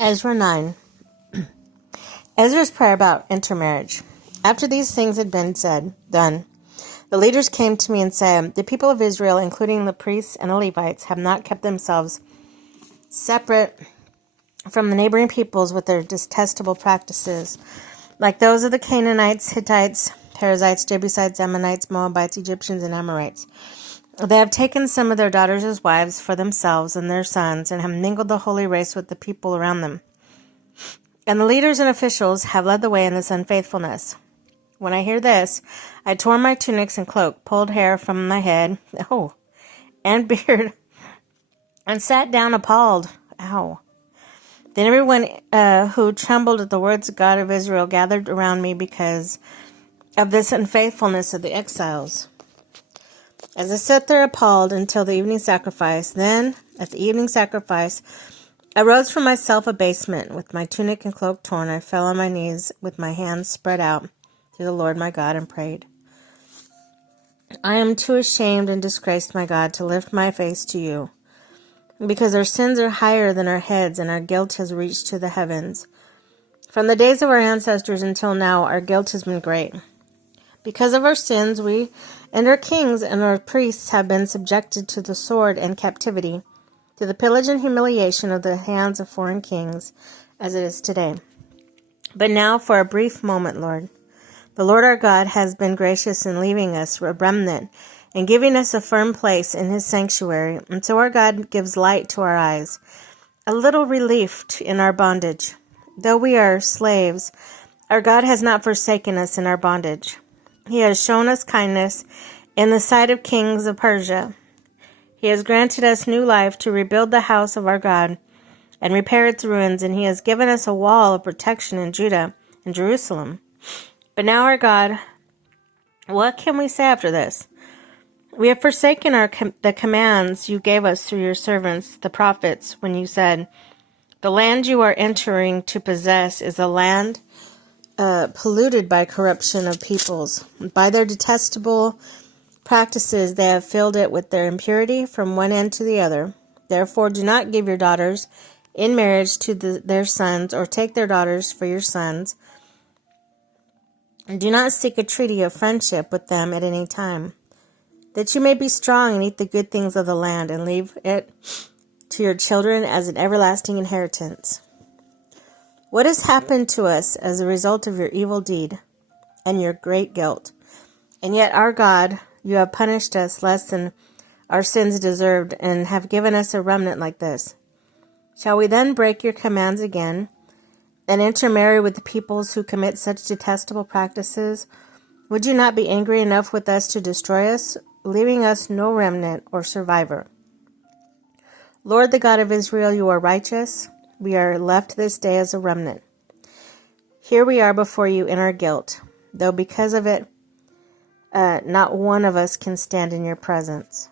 Ezra 9. Ezra's prayer about intermarriage. After these things had been done, the leaders came to me and said, "The people of Israel, including the priests and the Levites, have not kept themselves separate from the neighboring peoples with their detestable practices, like those of the Canaanites, Hittites, Perizzites, Jebusites, Ammonites, Moabites, Egyptians, and Amorites. They have taken some of their daughters as wives for themselves and their sons, and have mingled the holy race with the people around them. And the leaders and officials have led the way in this unfaithfulness." When I hear this, I tore my tunics and cloak, pulled hair from my head, and beard, and sat down appalled. Then everyone who trembled at the words of God of Israel gathered around me because of this unfaithfulness of the exiles. As I sat there appalled until the evening sacrifice, then, at the evening sacrifice, I rose from my self-abasement. With my tunic and cloak torn, I fell on my knees with my hands spread out to the Lord my God and prayed. "I am too ashamed and disgraced, my God, to lift my face to you, because our sins are higher than our heads and our guilt has reached to the heavens. From the days of our ancestors until now, our guilt has been great. Because of our sins, we and our kings and our priests have been subjected to the sword and captivity, to the pillage and humiliation of the hands of foreign kings, as it is today. But now, for a brief moment, Lord, the Lord our God has been gracious in leaving us a remnant and giving us a firm place in his sanctuary, and so our God gives light to our eyes, a little relief in our bondage. Though we are slaves, our God has not forsaken us in our bondage. He has shown us kindness in the sight of kings of Persia. He has granted us new life to rebuild the house of our God and repair its ruins, and he has given us a wall of protection in Judah and Jerusalem. But now, our God, what can we say after this? We have forsaken the commands you gave us through your servants, the prophets, when you said, 'The land you are entering to possess is a land polluted by corruption of peoples. By their detestable practices, they have filled it with their impurity from one end to the other. Therefore, do not give your daughters in marriage to their sons, or take their daughters for your sons. And do not seek a treaty of friendship with them at any time, that you may be strong and eat the good things of the land, and leave it to your children as an everlasting inheritance. What has happened to us as a result of your evil deed and your great guilt? And yet, our God, you have punished us less than our sins deserved, and have given us a remnant like this. Shall we then break your commands again and intermarry with the peoples who commit such detestable practices? Would you not be angry enough with us to destroy us, leaving us no remnant or survivor? Lord, the God of Israel, you are righteous. We are left this day as a remnant. Here we are before you in our guilt, though because of it, not one of us can stand in your presence."